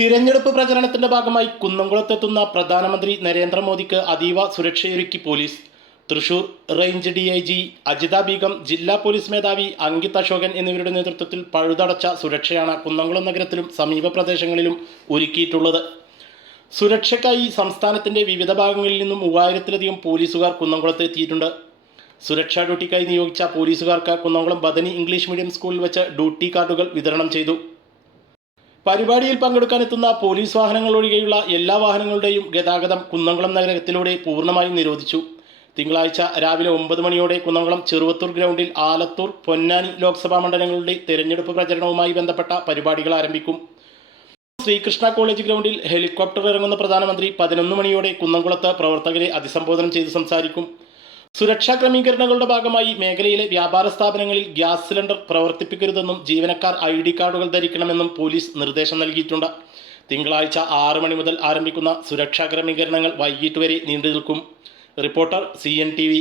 തിരഞ്ഞെടുപ്പ് പ്രചരണത്തിന്റെ ഭാഗമായി കുന്നംകുളത്തെത്തുന്ന പ്രധാനമന്ത്രി നരേന്ദ്രമോദിക്ക് അതീവ സുരക്ഷയൊരുക്കി police. Thrissur range D I G Ajitha Beegum ജില്ലാ പോലീസ് മേധാവി അങ്കിത് അശോകൻ എന്നിവരുടെ നേതൃത്വത്തിൽ പഴുതടച്ച സുരക്ഷയാണ് കുന്നംകുളം നഗരത്തിലും സമീപ പ്രദേശങ്ങളിലും ഒരുക്കിയിട്ടുള്ളത്. സുരക്ഷയ്ക്കായി സംസ്ഥാനത്തിന്റെ വിവിധ ഭാഗങ്ങളിൽ നിന്നും മൂവായിരത്തിലധികം പോലീസുകാർ കുന്നംകുളത്ത് എത്തിയിട്ടുണ്ട്. സുരക്ഷാ ഡ്യൂട്ടിക്കായി നിയോഗിച്ച പോലീസുകാർക്ക് കുന്നംകുളം ബദനി ഇംഗ്ലീഷ് മീഡിയം സ്കൂളിൽ വെച്ച് ഡ്യൂട്ടി കാർഡുകൾ വിതരണം ചെയ്തു. പരിപാടിയിൽ പങ്കെടുക്കാൻ എത്തുന്ന പോലീസ് വാഹനങ്ങൾ ഒഴികെയുള്ള എല്ലാ വാഹനങ്ങളുടെയും ഗതാഗതം കുന്നംകുളം നഗരത്തിലൂടെ പൂർണമായും നിരോധിച്ചു. തിങ്കളാഴ്ച രാവിലെ ഒമ്പത് മണിയോടെ കുന്നംകുളം ചെറുവത്തൂർ ഗ്രൗണ്ടിൽ ആലത്തൂർ പൊന്നാനി ലോക്സഭാ മണ്ഡലങ്ങളുടെ തെരഞ്ഞെടുപ്പ് പ്രചരണവുമായി ബന്ധപ്പെട്ട പരിപാടികൾ ആരംഭിക്കും. ശ്രീകൃഷ്ണ കോളേജ് ഗ്രൗണ്ടിൽ ഹെലികോപ്റ്റർ ഇറങ്ങുന്ന പ്രധാനമന്ത്രി പതിനൊന്ന് മണിയോടെ കുന്നംകുളത്ത് പ്രവർത്തകരെ അഭിസംബോധന ചെയ്ത് സംസാരിക്കും. സുരക്ഷാ ക്രമീകരണങ്ങളുടെ ഭാഗമായി മേഖലയിലെ വ്യാപാര സ്ഥാപനങ്ങളിൽ ഗ്യാസ് സിലിണ്ടർ പ്രവർത്തിപ്പിക്കരുതെന്നും ജീവനക്കാർ ഐ ഡി കാർഡുകൾ ധരിക്കണമെന്നും പോലീസ് നിർദ്ദേശം നൽകിയിട്ടുണ്ട്. തിങ്കളാഴ്ച ആറ് മണി മുതൽ ആരംഭിക്കുന്ന സുരക്ഷാ ക്രമീകരണങ്ങൾ വൈകിട്ട് വരെ നീണ്ടു നിൽക്കും. Reporter C N T V